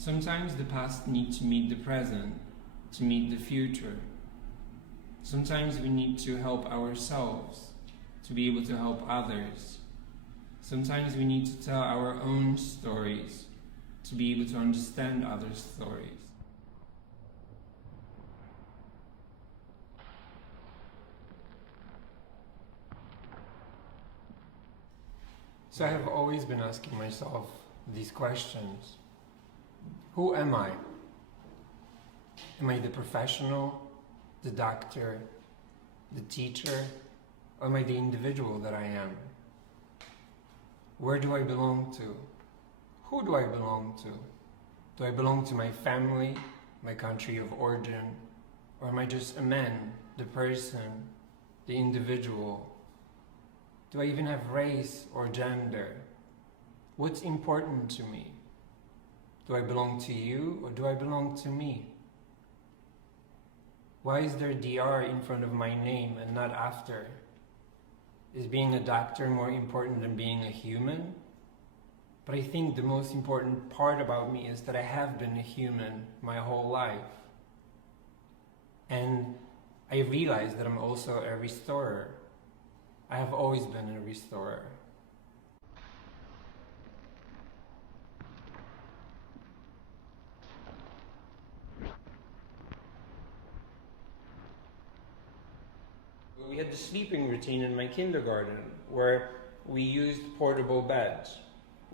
Sometimes the past needs to meet the present, to meet the future. Sometimes we need to help ourselves, to be able to help others. Sometimes we need to tell our own stories, to be able to understand others' stories. So I have always been asking myself these questions. Who am I? Am I the professional, the doctor, the teacher, or am I the individual that I am? Where do I belong to? Who do I belong to? Do I belong to my family, my country of origin, or am I just a man, the person, the individual? Do I even have race or gender? What's important to me? Do I belong to you or do I belong to me? Why is there DR in front of my name and not after? Is being a doctor more important than being a human? But I think the most important part about me is that I have been a human my whole life. And I realize that I'm also a restorer. I have always been a restorer. We had the sleeping routine in my kindergarten where we used portable beds.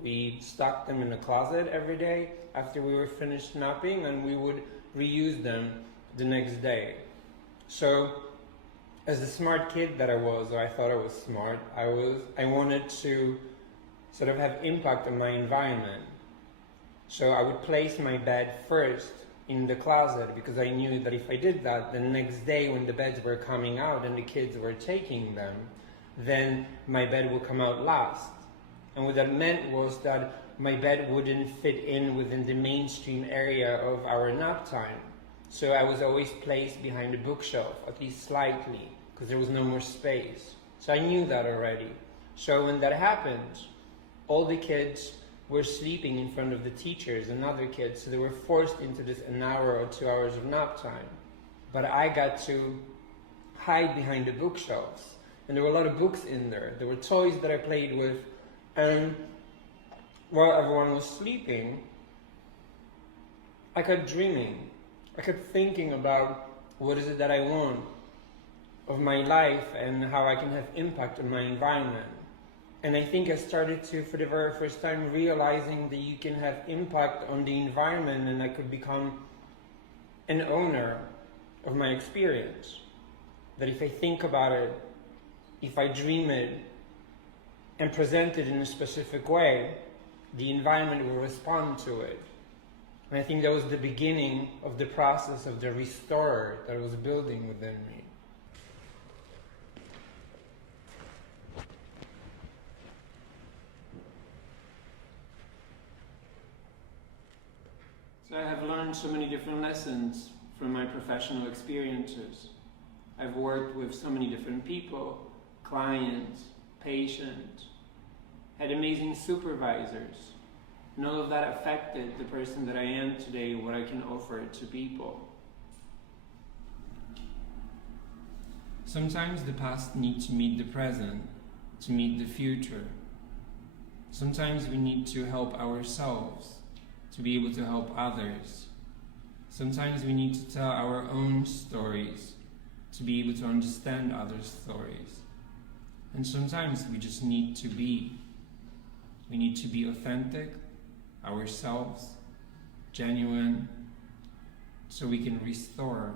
We stuck them in a closet every day after we were finished napping, and we would reuse them the next day. So as the smart kid that I was, or I thought I was smart, I wanted to sort of have impact on my environment. So I would place my bed first in the closet because I knew that if I did that, the next day when the beds were coming out and the kids were taking them, then my bed would come out last. And what that meant was that my bed wouldn't fit in within the mainstream area of our nap time. So I was always placed behind the bookshelf, at least slightly, because there was no more space. So I knew that already. So when that happened, all the kids were sleeping in front of the teachers and other kids, so they were forced into this an hour or 2 hours of nap time. But I got to hide behind the bookshelves, and there were a lot of books in there. There were toys that I played with, and while everyone was sleeping, I kept dreaming. I kept thinking about what is it that I want of my life and how I can have impact on my environment. And I think I started to, for the very first time, realizing that you can have impact on the environment, and I could become an owner of my experience. That if I think about it, if I dream it, and present it in a specific way, the environment will respond to it. And I think that was the beginning of the process of the restorer that was building within me. So I have learned so many different lessons from my professional experiences. I've worked with so many different people, clients, patients, had amazing supervisors. And all of that affected the person that I am today, what I can offer to people. Sometimes the past needs to meet the present, to meet the future. Sometimes we need to help ourselves, to be able to help others. Sometimes we need to tell our own stories, to be able to understand others' stories. And sometimes we just need to be. We need to be authentic, ourselves, genuine, so we can restore